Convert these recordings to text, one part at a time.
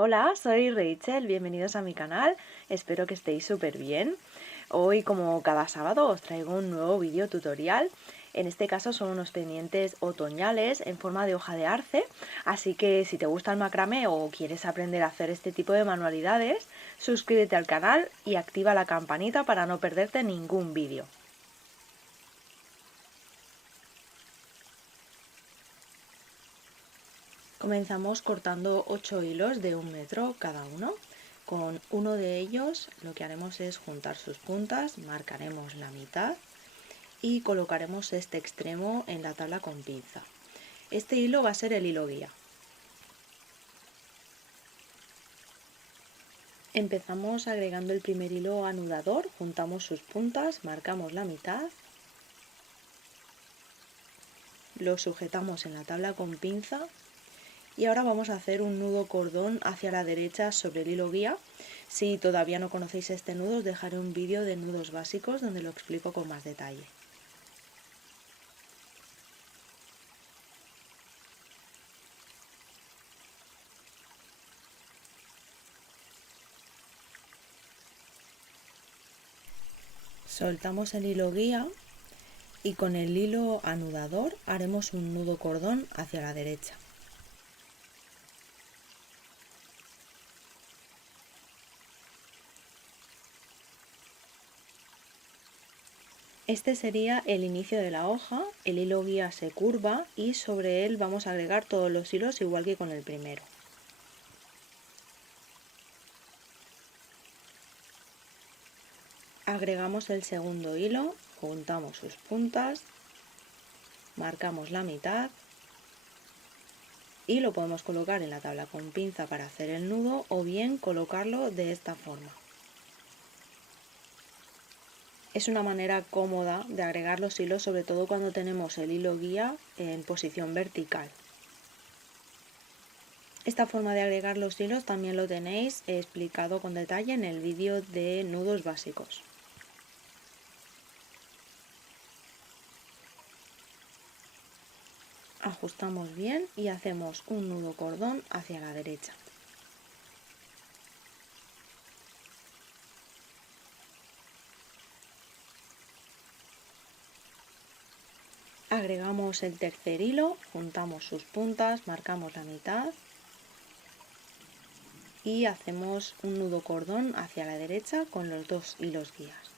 Hola, soy Rachel, bienvenidos a mi canal, espero que estéis súper bien. Hoy, como cada sábado, os traigo un nuevo vídeo tutorial. En este caso son unos pendientes otoñales en forma de hoja de arce, así que si te gusta el macramé o quieres aprender a hacer este tipo de manualidades, suscríbete al canal y activa la campanita para no perderte ningún vídeo. Comenzamos cortando 8 hilos de 1 metro cada uno. Con uno de ellos lo que haremos es juntar sus puntas, marcaremos la mitad y colocaremos este extremo en la tabla con pinza. Este hilo va a ser el hilo guía. Empezamos agregando el primer hilo anudador, juntamos sus puntas, marcamos la mitad, lo sujetamos en la tabla con pinza. Y ahora vamos a hacer un nudo cordón hacia la derecha sobre el hilo guía. Si todavía no conocéis este nudo, os dejaré un vídeo de nudos básicos donde lo explico con más detalle. Soltamos el hilo guía y con el hilo anudador haremos un nudo cordón hacia la derecha. Este sería el inicio de la hoja, el hilo guía se curva y sobre él vamos a agregar todos los hilos igual que con el primero. Agregamos el segundo hilo, juntamos sus puntas, marcamos la mitad y lo podemos colocar en la tabla con pinza para hacer el nudo o bien colocarlo de esta forma. Es una manera cómoda de agregar los hilos, sobre todo cuando tenemos el hilo guía en posición vertical. Esta forma de agregar los hilos también lo tenéis explicado con detalle en el vídeo de nudos básicos. Ajustamos bien y hacemos un nudo cordón hacia la derecha. Agregamos el tercer hilo, juntamos sus puntas, marcamos la mitad y hacemos un nudo cordón hacia la derecha con los dos hilos guías.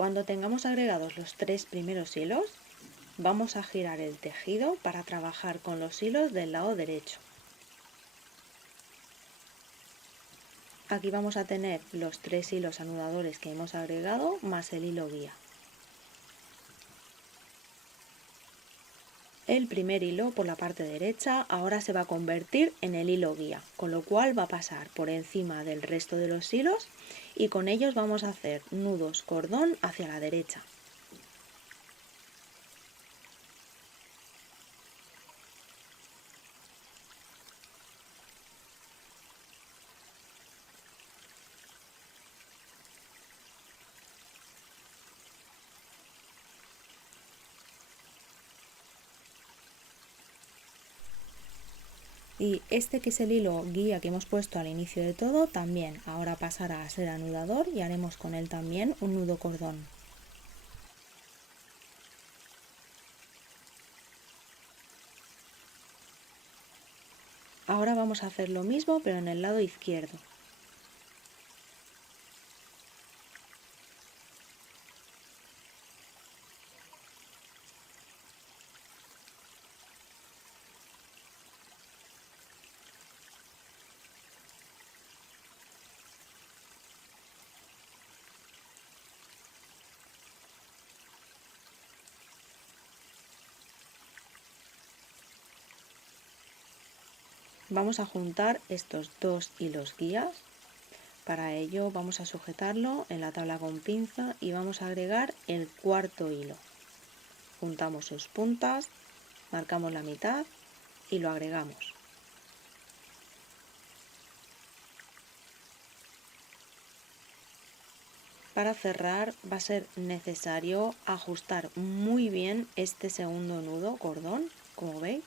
Cuando tengamos agregados los tres primeros hilos, vamos a girar el tejido para trabajar con los hilos del lado derecho. Aquí vamos a tener los tres hilos anudadores que hemos agregado más el hilo guía. El primer hilo por la parte derecha ahora se va a convertir en el hilo guía, con lo cual va a pasar por encima del resto de los hilos y con ellos vamos a hacer nudos cordón hacia la derecha. Y este que es el hilo guía que hemos puesto al inicio de todo, también ahora pasará a ser anudador y haremos con él también un nudo cordón. Ahora vamos a hacer lo mismo pero en el lado izquierdo. Vamos a juntar estos dos hilos guías. Para ello vamos a sujetarlo en la tabla con pinza y vamos a agregar el cuarto hilo. juntamos sus puntas, marcamos la mitad y lo agregamos. Para cerrar va a ser necesario ajustar muy bien este segundo nudo cordón, como veis.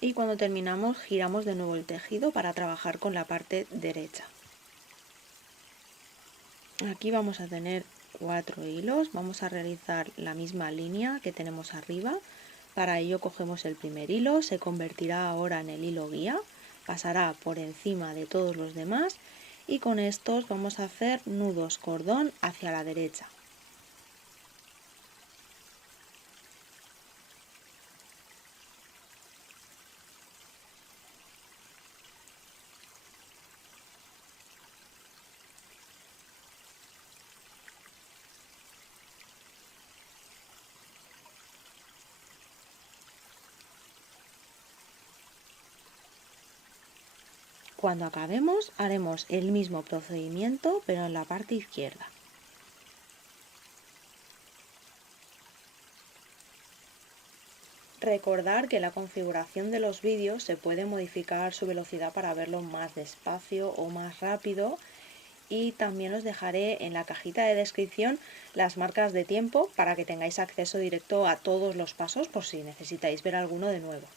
Y cuando terminamos giramos de nuevo el tejido para trabajar con la parte derecha. Aquí vamos a tener 4 hilos, vamos a realizar la misma línea que tenemos arriba. Para ello cogemos el primer hilo, se convertirá ahora en el hilo guía, pasará por encima de todos los demás y con estos vamos a hacer nudos cordón hacia la derecha. Cuando acabemos haremos el mismo procedimiento pero en la parte izquierda. Recordar que la configuración de los vídeos se puede modificar su velocidad para verlo más despacio o más rápido y también os dejaré en la cajita de descripción las marcas de tiempo para que tengáis acceso directo a todos los pasos por si necesitáis ver alguno de nuevo.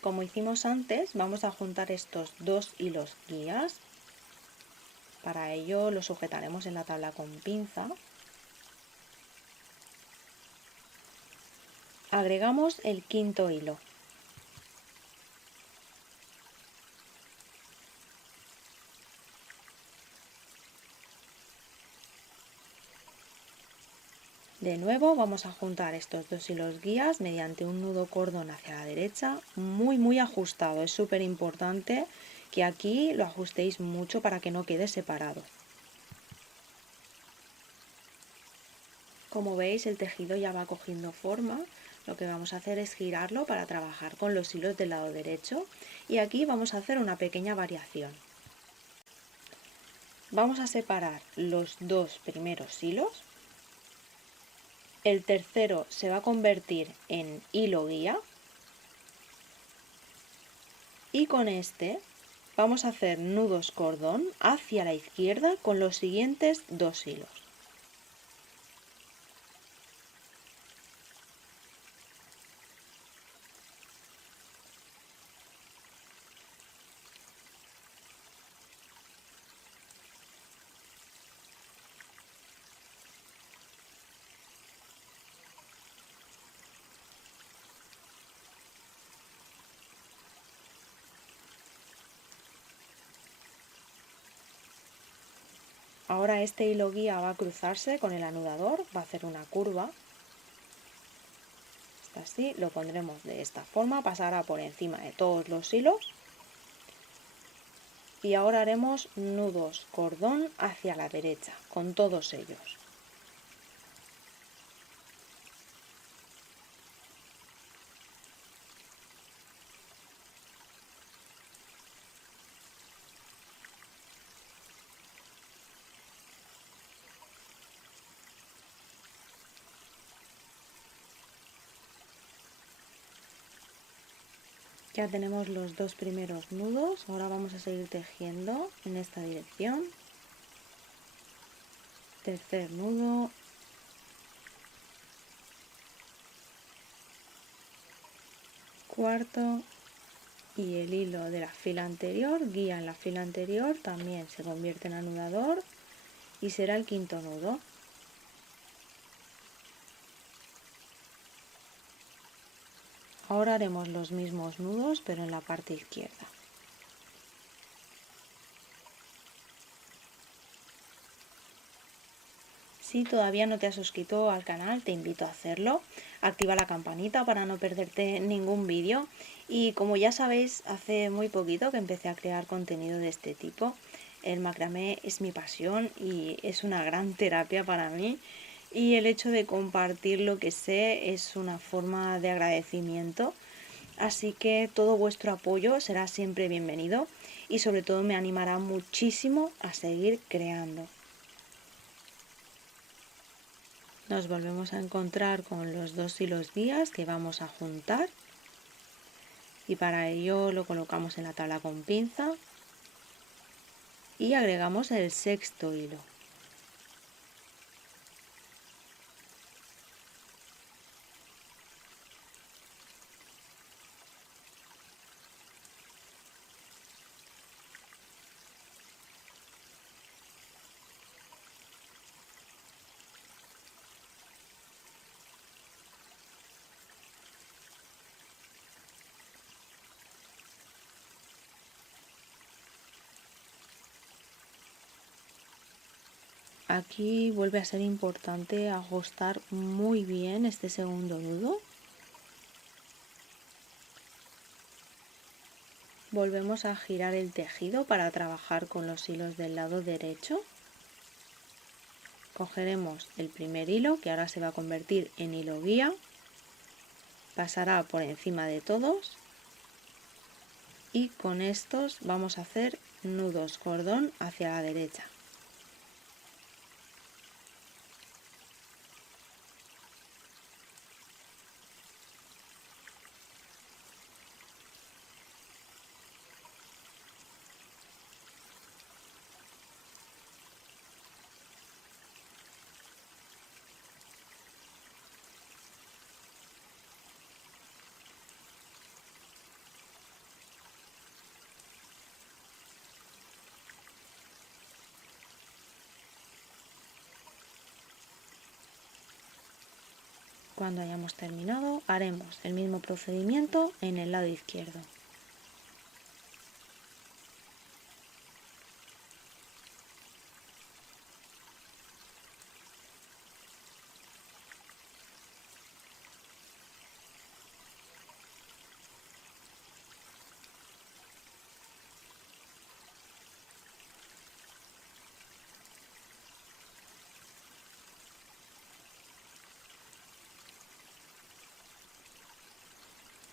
Como hicimos antes, vamos a juntar estos 2 hilos guías. Para ello lo sujetaremos en la tabla con pinza. Agregamos el quinto hilo. De nuevo vamos a juntar estos 2 hilos guías mediante un nudo cordón hacia la derecha, muy ajustado. Es súper importante que aquí lo ajustéis mucho para que no quede separado. Como veis, el tejido ya va cogiendo forma. Lo que vamos a hacer es girarlo para trabajar con los hilos del lado derecho y aquí vamos a hacer una pequeña variación. Vamos a separar los 2 primeros hilos. El tercero se va a convertir en hilo guía y con este vamos a hacer nudos cordón hacia la izquierda con los siguientes 2 hilos. Ahora este hilo guía va a cruzarse con el anudador, va a hacer una curva. Así lo pondremos de esta forma, pasará por encima de todos los hilos. Y ahora haremos nudos cordón hacia la derecha con todos ellos. Ya tenemos los 2 primeros nudos, ahora vamos a seguir tejiendo en esta dirección. Tercer nudo. Cuarto. Y el hilo de la fila anterior, guía en la fila anterior, también se convierte en anudador y será el quinto nudo. Ahora haremos los mismos nudos pero en la parte izquierda. Si todavía no te has suscrito al canal, te invito a hacerlo. Activa la campanita para no perderte ningún vídeo. Y como ya sabéis, hace muy poquito que empecé a crear contenido de este tipo. El macramé es mi pasión y es una gran terapia para mí. Y el hecho de compartir lo que sé es una forma de agradecimiento. Así que todo vuestro apoyo será siempre bienvenido y sobre todo me animará muchísimo a seguir creando. Nos volvemos a encontrar con los 2 hilos guías que vamos a juntar y para ello lo colocamos en la tabla con pinza y agregamos el sexto hilo. Aquí vuelve a ser importante ajustar muy bien este segundo nudo. Volvemos a girar el tejido para trabajar con los hilos del lado derecho. Cogeremos el primer hilo, que ahora se va a convertir en hilo guía, pasará por encima de todos y con estos vamos a hacer nudos cordón hacia la derecha. Cuando hayamos terminado, haremos el mismo procedimiento en el lado izquierdo.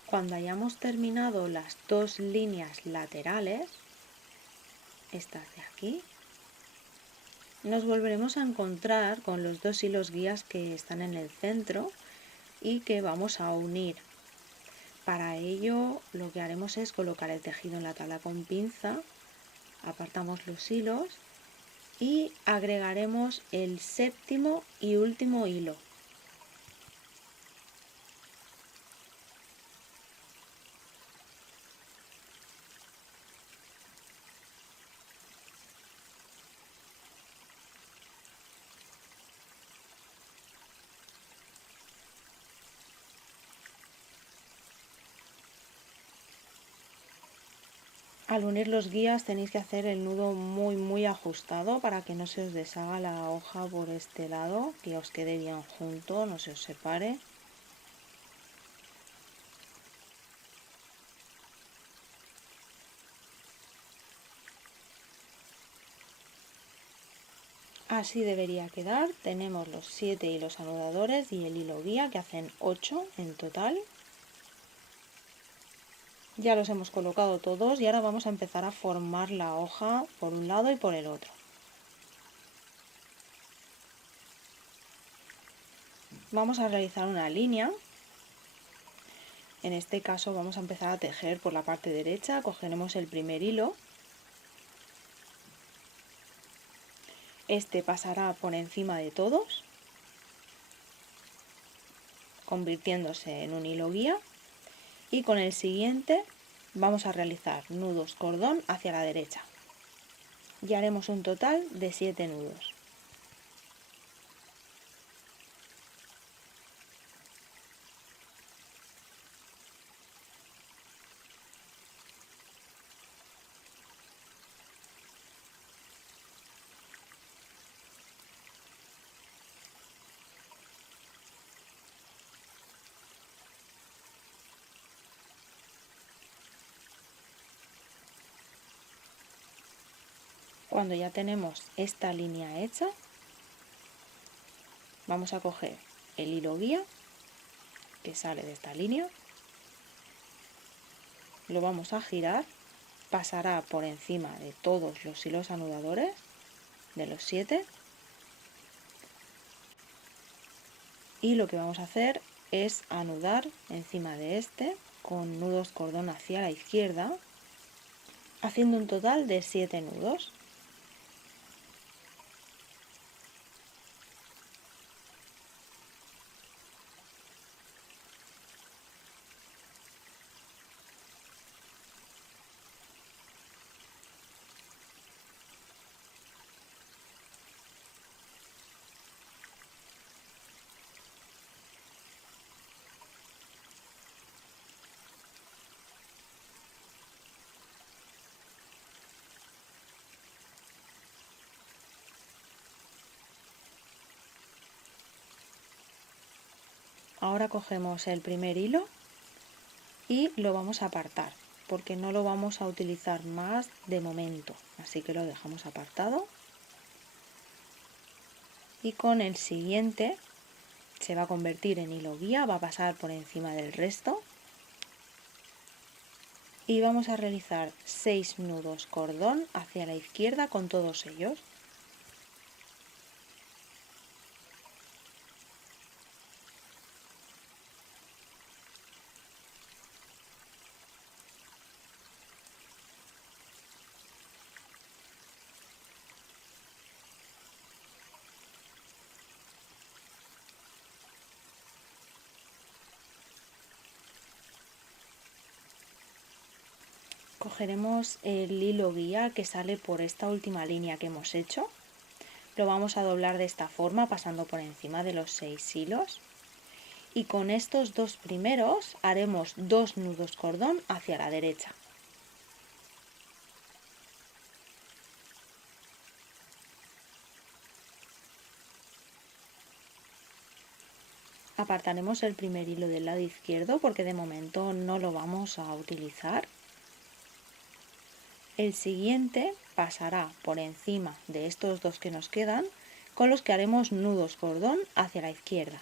Cuando hayamos terminado las dos líneas laterales, estas de aquí, nos volveremos a encontrar con los dos hilos guías que están en el centro y que vamos a unir. Para ello lo que haremos es colocar el tejido en la tabla con pinza, apartamos los hilos y agregaremos el séptimo y último hilo. Al unir los guías tenéis que hacer el nudo muy ajustado para que no se os deshaga la hoja por este lado, que os quede bien junto, no se os separe. Así debería quedar. Tenemos los 7 hilos anudadores y el hilo guía que hacen 8 en total. Ya los hemos colocado todos y ahora vamos a empezar a formar la hoja por un lado y por el otro. Vamos a realizar una línea. En este caso vamos a empezar a tejer por la parte derecha. Cogeremos el primer hilo. Este pasará por encima de todos, convirtiéndose en un hilo guía. Y con el siguiente vamos a realizar nudos cordón hacia la derecha. Y haremos un total de 7 nudos. Cuando ya tenemos esta línea hecha, vamos a coger el hilo guía que sale de esta línea lo vamos a girar, pasará por encima de todos los hilos anudadores, de los 7, y lo que vamos a hacer es anudar encima de este con nudos cordón hacia la izquierda, haciendo un total de 7 nudos. Ahora cogemos el primer hilo y lo vamos a apartar, porque no lo vamos a utilizar más de momento, así que lo dejamos apartado. Y con el siguiente se va a convertir en hilo guía, va a pasar por encima del resto. Y vamos a realizar 6 nudos cordón hacia la izquierda con todos ellos. Cogeremos el hilo guía que sale por esta última línea que hemos hecho. Lo vamos a doblar de esta forma pasando por encima de los 6 hilos. Y con estos dos primeros haremos 2 nudos cordón hacia la derecha. Apartaremos el primer hilo del lado izquierdo porque de momento no lo vamos a utilizar. El siguiente pasará por encima de estos dos que nos quedan, con los que haremos nudos cordón hacia la izquierda.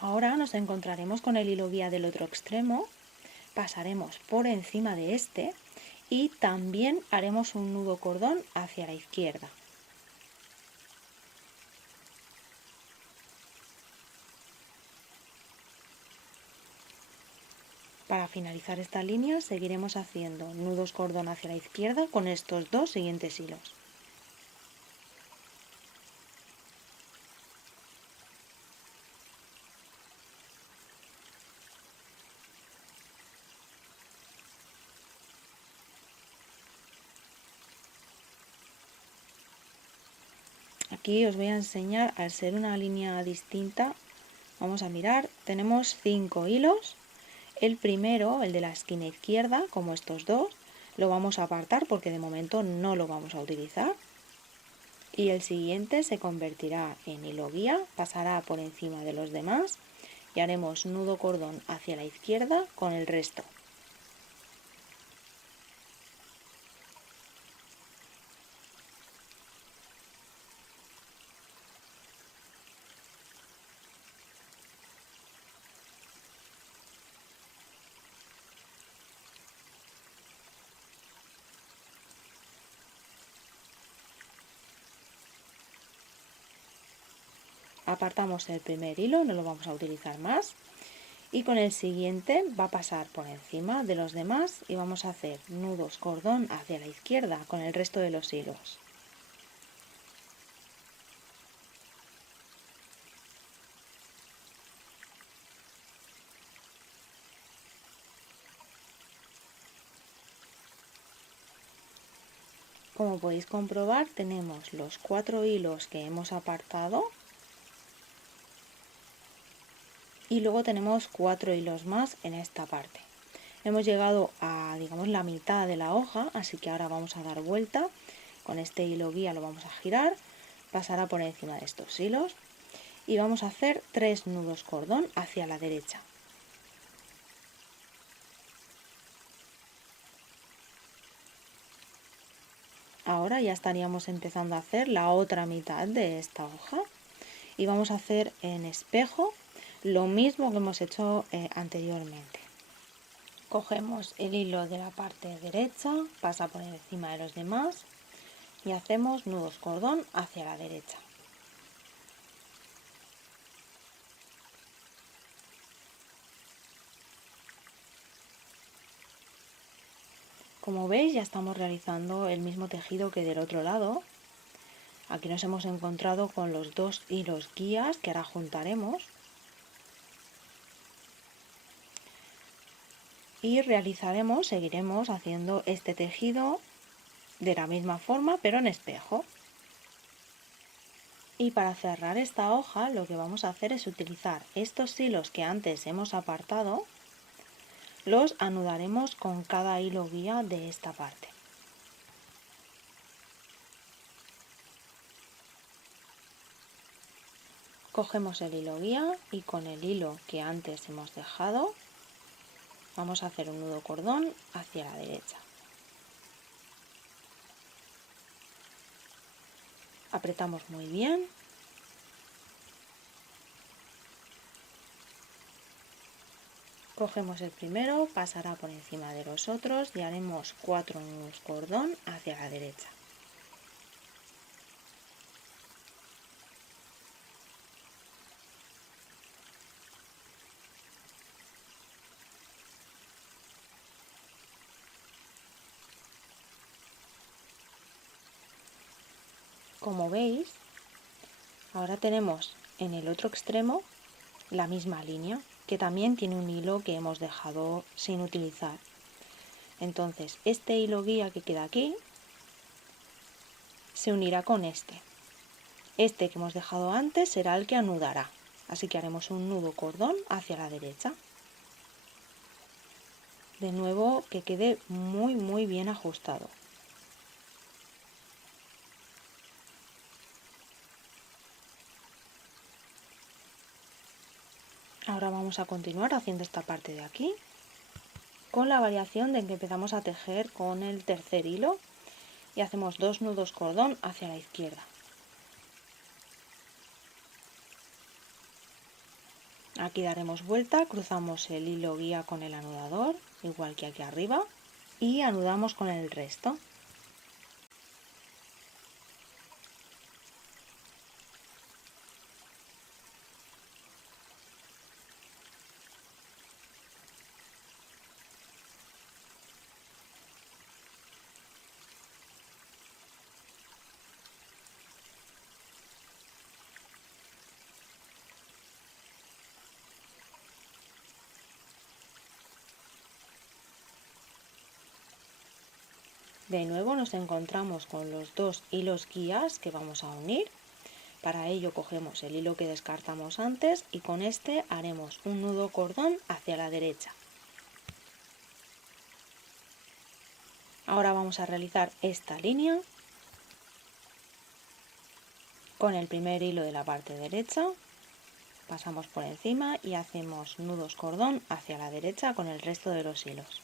Ahora nos encontraremos con el hilo guía del otro extremo, pasaremos por encima de este y también haremos un nudo cordón hacia la izquierda. Para finalizar esta línea seguiremos haciendo nudos cordón hacia la izquierda con estos dos siguientes hilos. Aquí os voy a enseñar, al ser una línea distinta, vamos a mirar, tenemos 5 hilos. El primero, el de la esquina izquierda, como estos dos, lo vamos a apartar porque de momento no lo vamos a utilizar. Y el siguiente se convertirá en hilo guía, pasará por encima de los demás y haremos nudo cordón hacia la izquierda con el resto. Apartamos el primer hilo, no lo vamos a utilizar más, y con el siguiente va a pasar por encima de los demás y vamos a hacer nudos cordón hacia la izquierda con el resto de los hilos. Como podéis comprobar, tenemos los 4 hilos que hemos apartado y luego tenemos 4 hilos más en esta parte. Hemos llegado a, digamos, la mitad de la hoja, así que ahora vamos a dar vuelta. Con este hilo guía lo vamos a girar, pasará por encima de estos hilos y vamos a hacer 3 nudos cordón hacia la derecha. ahora ya estaríamos empezando a hacer la otra mitad de esta hoja y vamos a hacer en espejo lo mismo que hemos hecho anteriormente. Cogemos el hilo de la parte derecha, pasa por encima de los demás y hacemos nudos cordón hacia la derecha. Como veis, ya estamos realizando el mismo tejido que del otro lado. Aquí nos hemos encontrado con los dos hilos guías que ahora juntaremos y seguiremos haciendo este tejido de la misma forma pero en espejo. Y para cerrar esta hoja lo que vamos a hacer es utilizar estos hilos que antes hemos apartado, los anudaremos con cada hilo guía de esta parte. Cogemos el hilo guía y con el hilo que antes hemos dejado vamos a hacer un nudo cordón hacia la derecha. Apretamos muy bien. Cogemos el primero, pasará por encima de los otros y haremos 4 nudos cordón hacia la derecha. Como veis, ahora tenemos en el otro extremo la misma línea, que también tiene un hilo que hemos dejado sin utilizar. Entonces, este hilo guía que queda aquí se unirá con este. Este que hemos dejado antes será el que anudará. Así que haremos un nudo cordón hacia la derecha. De nuevo, que quede muy bien ajustado. Ahora vamos a continuar haciendo esta parte de aquí, con la variación de que empezamos a tejer con el tercer hilo y hacemos 2 nudos cordón hacia la izquierda. Aquí daremos vuelta, cruzamos el hilo guía con el anudador, igual que aquí arriba, y anudamos con el resto. De nuevo nos encontramos con los 2 hilos guías que vamos a unir. Para ello cogemos el hilo que descartamos antes y con este haremos un nudo cordón hacia la derecha. Ahora vamos a realizar esta línea con el primer hilo de la parte derecha, pasamos por encima y hacemos nudos cordón hacia la derecha con el resto de los hilos.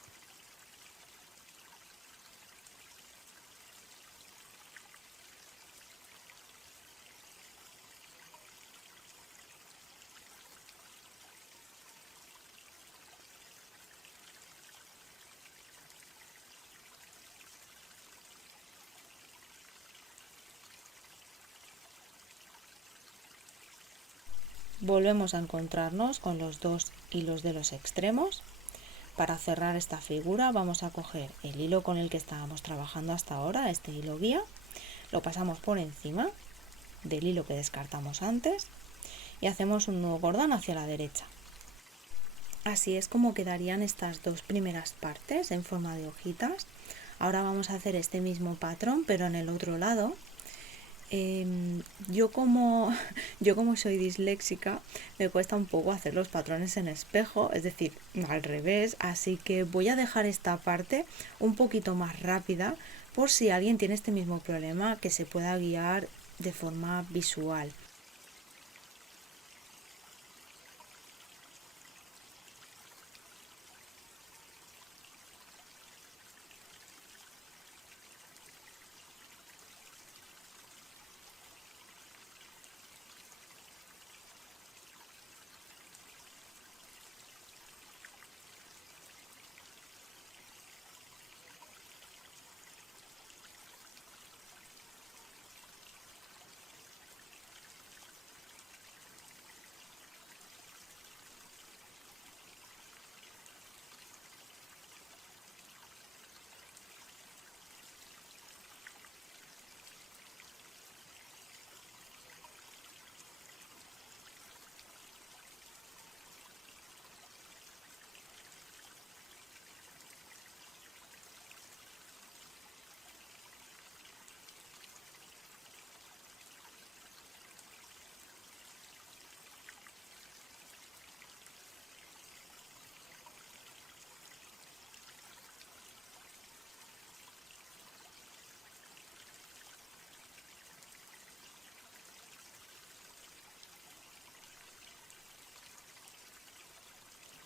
Volvemos a encontrarnos con los 2 hilos de los extremos. Para cerrar esta figura vamos a coger el hilo con el que estábamos trabajando hasta ahora, este hilo guía, lo pasamos por encima del hilo que descartamos antes y hacemos un nudo cordón hacia la derecha. Así es como quedarían estas dos primeras partes en forma de hojitas. Ahora vamos a hacer este mismo patrón pero en el otro lado. Yo como soy disléxica me cuesta un poco hacer los patrones en espejo, es decir, al revés, así que voy a dejar esta parte un poquito más rápida por si alguien tiene este mismo problema, que se pueda guiar de forma visual.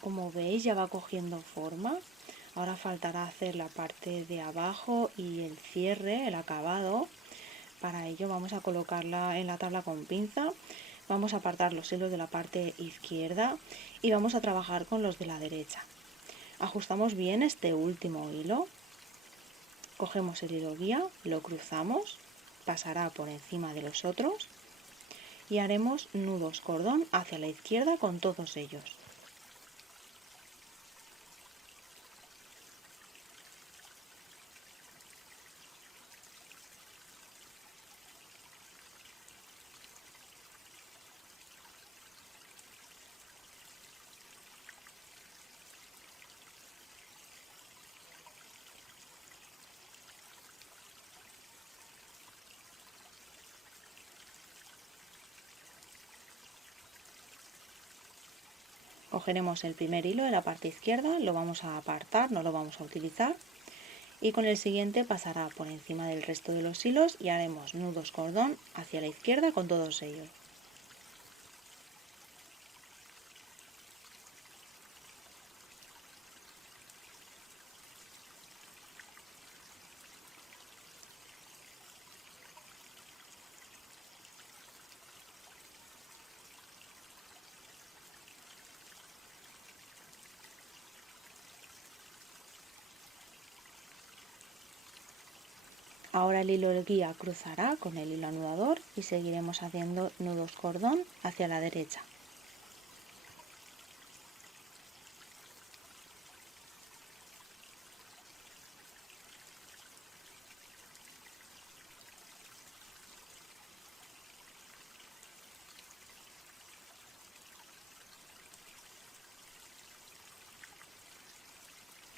Como veis ya va cogiendo forma. Ahora faltará hacer la parte de abajo y el cierre, el acabado. Para ello vamos a colocarla en la tabla con pinza. Vamos a apartar los hilos de la parte izquierda y vamos a trabajar con los de la derecha. Ajustamos bien este último hilo. Cogemos el hilo guía, lo cruzamos, pasará por encima de los otros y haremos nudos cordón hacia la izquierda con todos ellos. Cogeremos el primer hilo de la parte izquierda, lo vamos a apartar, no lo vamos a utilizar, y con el siguiente pasará por encima del resto de los hilos y haremos nudos cordón hacia la izquierda con todos ellos. Ahora el hilo guía cruzará con el hilo anudador y seguiremos haciendo nudos cordón hacia la derecha.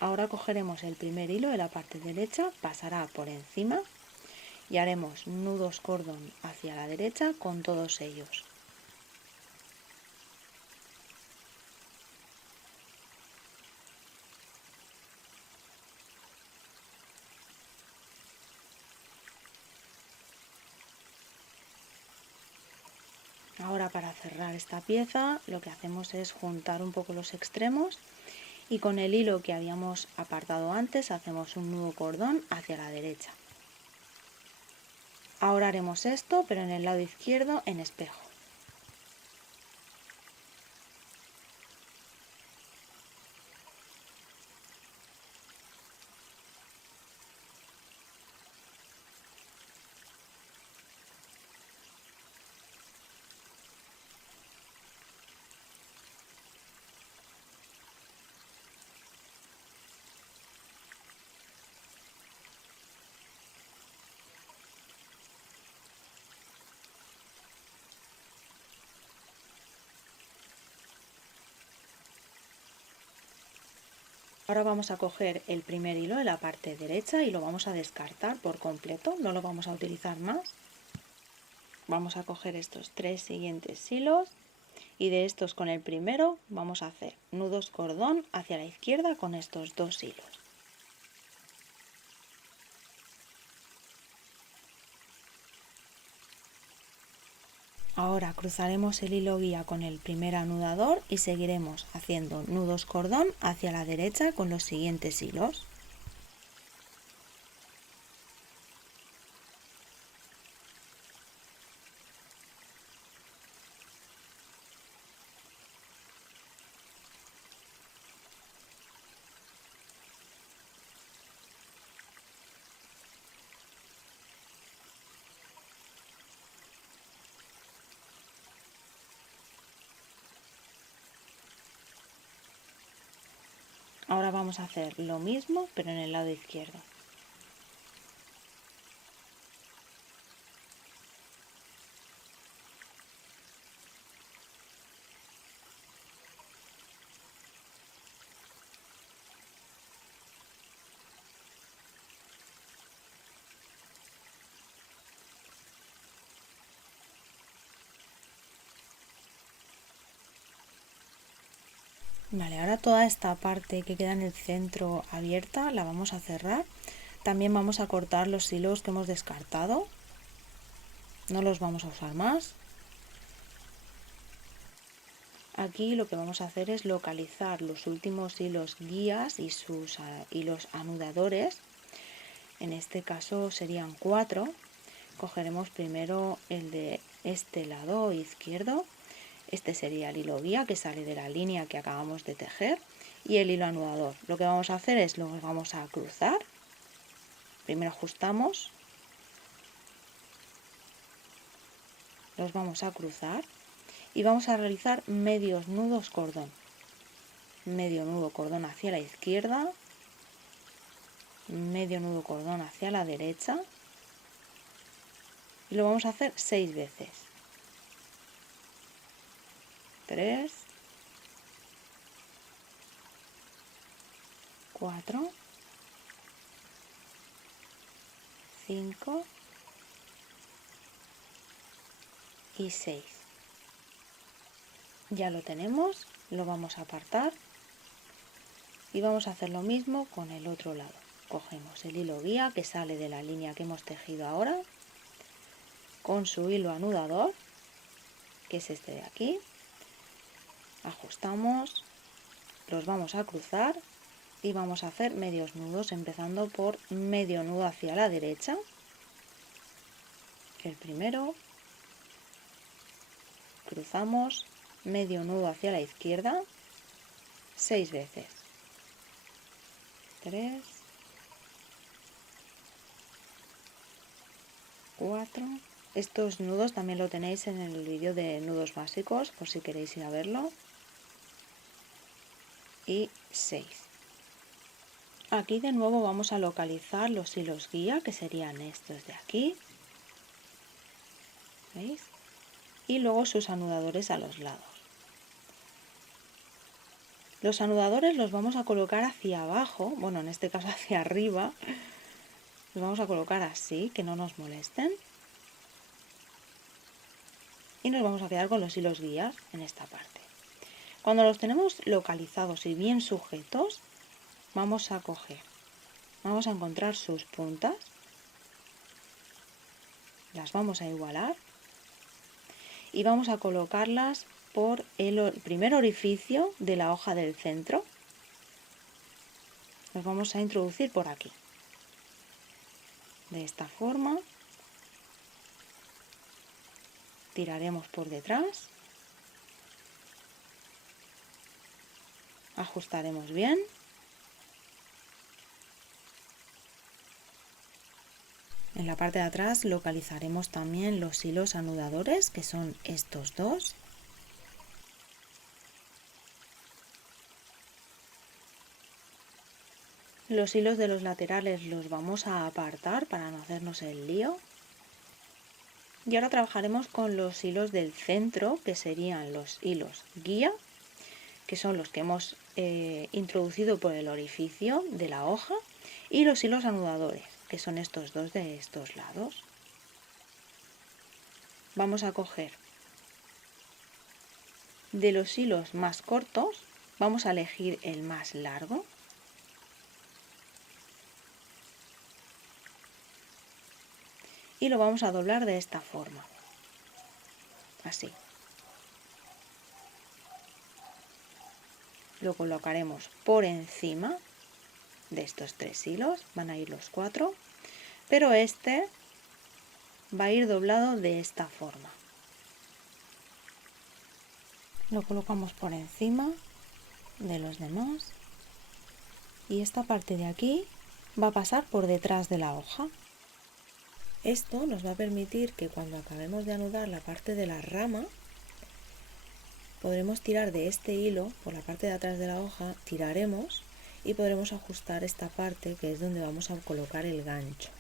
Ahora cogeremos el primer hilo de la parte derecha, pasará por encima y haremos nudos cordón hacia la derecha con todos ellos. Ahora para cerrar esta pieza lo que hacemos es juntar un poco los extremos y con el hilo que habíamos apartado antes hacemos un nudo cordón hacia la derecha. Ahora haremos esto pero en el lado izquierdo en espejo. Ahora vamos a coger el primer hilo de la parte derecha y lo vamos a descartar por completo, no lo vamos a utilizar más. Vamos a coger estos tres siguientes hilos y de estos con el primero vamos a hacer nudos cordón hacia la izquierda con estos dos hilos. Ahora cruzaremos el hilo guía con el primer anudador y seguiremos haciendo nudos cordón hacia la derecha con los siguientes hilos. Ahora vamos a hacer lo mismo pero en el lado izquierdo. Vale, ahora toda esta parte que queda en el centro abierta la vamos a cerrar. También vamos a cortar los hilos que hemos descartado. No los vamos a usar más. Aquí lo que vamos a hacer es localizar los últimos hilos guías y sus hilos anudadores. En este caso serían 4. Cogeremos primero el de este lado izquierdo. Este sería el hilo guía que sale de la línea que acabamos de tejer. Y el hilo anudador. Lo que vamos a hacer es lo vamos a cruzar. Primero ajustamos. Los vamos a cruzar. Y vamos a realizar medios nudos cordón. Medio nudo cordón hacia la izquierda. Medio nudo cordón hacia la derecha. Y lo vamos a hacer 6 veces. 3, 4, 5 y 6. Ya lo tenemos, lo vamos a apartar y vamos a hacer lo mismo con el otro lado. Cogemos el hilo guía que sale de la línea que hemos tejido ahora con su hilo anudador, que es este de aquí. Ajustamos, los vamos a cruzar y vamos a hacer medios nudos, empezando por medio nudo hacia la derecha, el primero, cruzamos, medio nudo hacia la izquierda, 6 veces, 3, 4, estos nudos también lo tenéis en el vídeo de nudos básicos, por si queréis ir a verlo, y 6. Aquí de nuevo vamos a localizar los hilos guía, que serían estos de aquí, ¿veis? Y luego sus anudadores a los lados. Los anudadores los vamos a colocar hacia abajo, bueno, en este caso hacia arriba. Los vamos a colocar así, que no nos molesten. Y nos vamos a quedar con los hilos guías en esta parte. Cuando los tenemos localizados y bien sujetos, vamos a coger, vamos a encontrar sus puntas, las vamos a igualar y vamos a colocarlas por el primer orificio de la hoja del centro. Los vamos a introducir por aquí. De esta forma, tiraremos por detrás, ajustaremos bien. En la parte de atrás localizaremos también los hilos anudadores, que son estos dos. Los hilos de los laterales los vamos a apartar para no hacernos el lío. Y ahora trabajaremos con los hilos del centro, que serían los hilos guía, que son los que hemos introducido por el orificio de la hoja, y los hilos anudadores, que son estos dos de estos lados. Vamos a coger de los hilos más cortos, vamos a elegir el más largo. Y lo vamos a doblar de esta forma, así. Lo colocaremos por encima de estos 3 hilos, van a ir los 4, pero este va a ir doblado de esta forma. Lo colocamos por encima de los demás y esta parte de aquí va a pasar por detrás de la hoja. Esto nos va a permitir que cuando acabemos de anudar la parte de la rama, podremos tirar de este hilo por la parte de atrás de la hoja, tiraremos y podremos ajustar esta parte, que es donde vamos a colocar el gancho.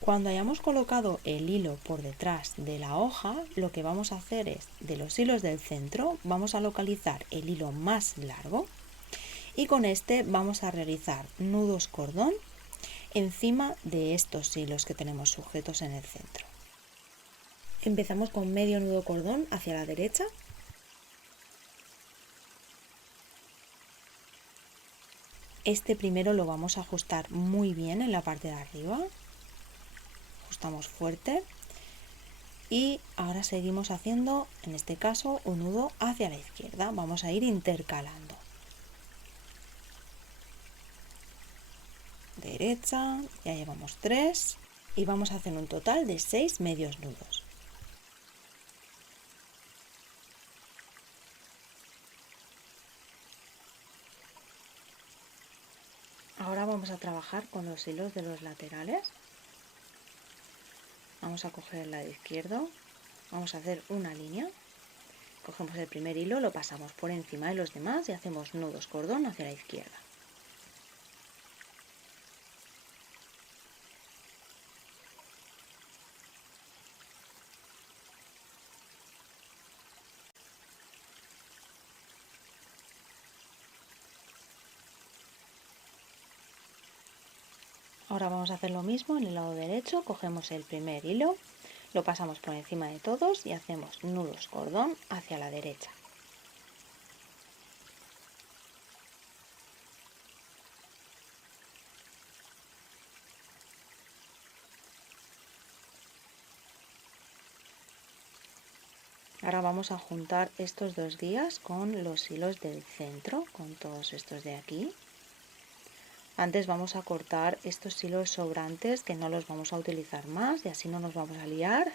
Cuando hayamos colocado el hilo por detrás de la hoja, lo que vamos a hacer es, de los hilos del centro, vamos a localizar el hilo más largo y con este vamos a realizar nudos cordón encima de estos hilos que tenemos sujetos en el centro. Empezamos con medio nudo cordón hacia la derecha. Este primero lo vamos a ajustar muy bien en la parte de arriba. Ajustamos fuerte. Y ahora seguimos haciendo, en este caso, un nudo hacia la izquierda. Vamos a ir intercalando. Derecha, ya llevamos 3 y vamos a hacer un total de 6 medios nudos. Ahora vamos a trabajar con los hilos de los laterales. Vamos a coger el lado izquierdo, vamos a hacer una línea, cogemos el primer hilo, lo pasamos por encima de los demás y hacemos nudos cordón hacia la izquierda. Ahora vamos a hacer lo mismo en el lado derecho, cogemos el primer hilo, lo pasamos por encima de todos y hacemos nudos cordón hacia la derecha. Ahora vamos a juntar estos dos guías con los hilos del centro, con todos estos de aquí. Antes vamos a cortar estos hilos sobrantes que no los vamos a utilizar más y así no nos vamos a liar.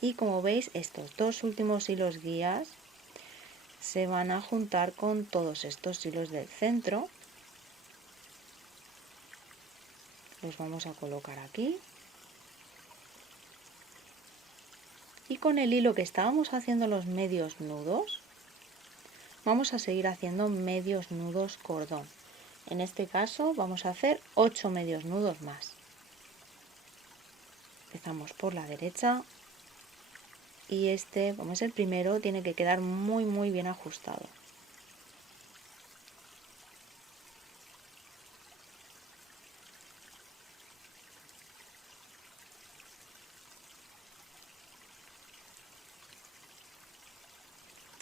Y como veis, estos dos últimos hilos guías se van a juntar con todos estos hilos del centro. Los vamos a colocar aquí. Y con el hilo que estábamos haciendo los medios nudos, vamos a seguir haciendo medios nudos cordón. En este caso vamos a hacer 8 medios nudos más. Empezamos por la derecha y este, como es el primero, tiene que quedar muy bien ajustado.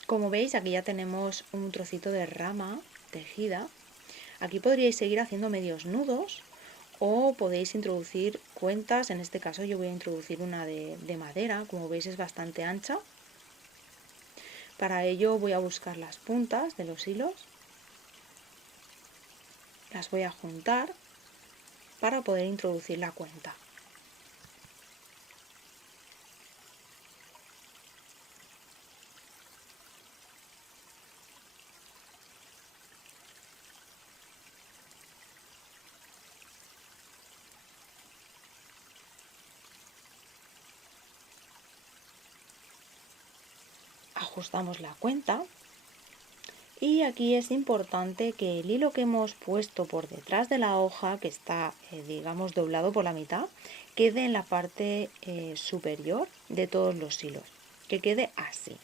Como veis, aquí ya tenemos un trocito de rama tejida. Aquí podríais seguir haciendo medios nudos o podéis introducir cuentas. En este caso yo voy a introducir una de madera, como veis es bastante ancha. Para ello voy a buscar las puntas de los hilos, las voy a juntar para poder introducir la cuenta. Ajustamos la cuenta y aquí es importante que el hilo que hemos puesto por detrás de la hoja, que está digamos doblado por la mitad, quede en la parte superior de todos los hilos, que quede así.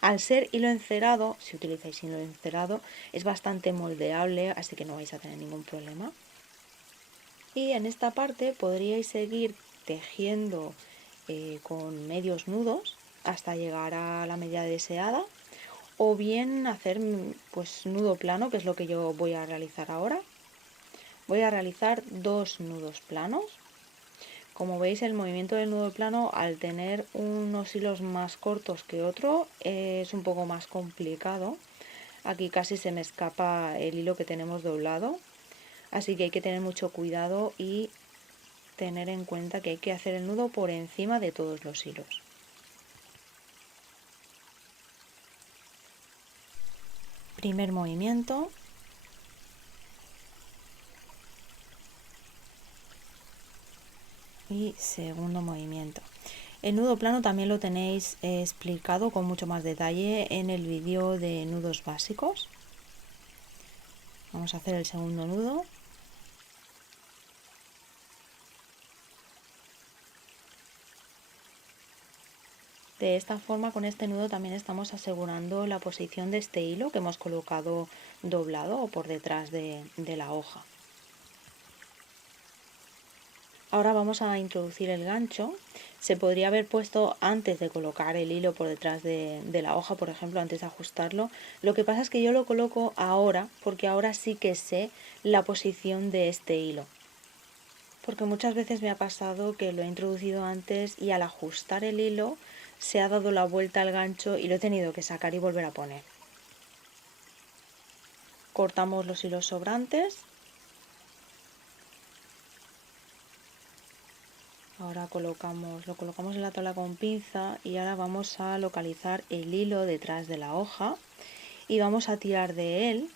Al ser hilo encerado, si utilizáis hilo encerado, es bastante moldeable, así que no vais a tener ningún problema. Y en esta parte podríais seguir tejiendo con medios nudos hasta llegar a la medida deseada, o bien hacer pues nudo plano, que es lo que yo voy a realizar ahora. Voy a realizar 2 nudos planos. Como veis, el movimiento del nudo plano, al tener unos hilos más cortos que otro, es un poco más complicado. Aquí casi se me escapa el hilo que tenemos doblado, así que hay que tener mucho cuidado y tener en cuenta que hay que hacer el nudo por encima de todos los hilos. Primer movimiento. Y segundo movimiento. El nudo plano también lo tenéis explicado con mucho más detalle en el vídeo de nudos básicos. Vamos a hacer el segundo nudo. De esta forma, con este nudo también estamos asegurando la posición de este hilo que hemos colocado doblado o por detrás de la hoja. Ahora vamos a introducir el gancho. Se podría haber puesto antes de colocar el hilo por detrás de la hoja, por ejemplo, antes de ajustarlo. Lo que pasa es que yo lo coloco ahora, porque ahora sí que sé la posición de este hilo. Porque muchas veces me ha pasado que lo he introducido antes y al ajustar el hilo se ha dado la vuelta al gancho y lo he tenido que sacar y volver a poner. Cortamos los hilos sobrantes. Ahora lo colocamos en la tabla con pinza y ahora vamos a localizar el hilo detrás de la hoja y vamos a tirar de él.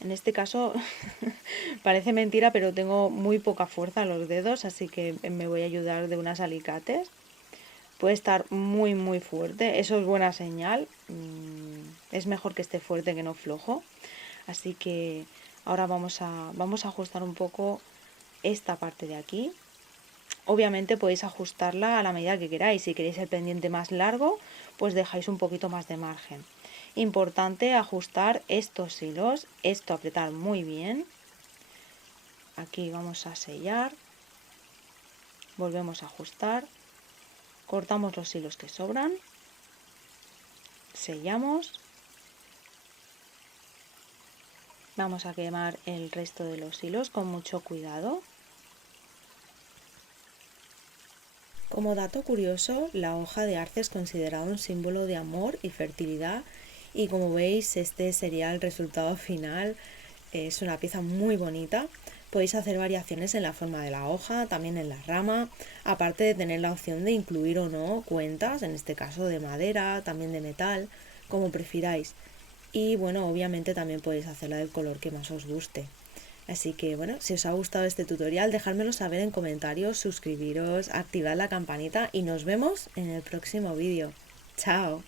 En este caso parece mentira, pero tengo muy poca fuerza en los dedos, así que me voy a ayudar de unos alicates. Puede estar muy fuerte, eso es buena señal. Es mejor que esté fuerte que no flojo. Así que ahora vamos a ajustar un poco esta parte de aquí. Obviamente podéis ajustarla a la medida que queráis. Si queréis el pendiente más largo, pues dejáis un poquito más de margen. Importante ajustar estos hilos, esto apretar muy bien. Aquí vamos a sellar, volvemos a ajustar, cortamos los hilos que sobran, sellamos. Vamos a quemar el resto de los hilos con mucho cuidado. Como dato curioso, la hoja de arce es considerada un símbolo de amor y fertilidad y como veis este sería el resultado final. Es una pieza muy bonita. Podéis hacer variaciones en la forma de la hoja, también en la rama, aparte de tener la opción de incluir o no cuentas, en este caso de madera, también de metal, como prefiráis. Y bueno, obviamente también podéis hacerla del color que más os guste. Así que bueno, si os ha gustado este tutorial, dejádmelo saber en comentarios, suscribiros, activad la campanita y nos vemos en el próximo vídeo. ¡Chao!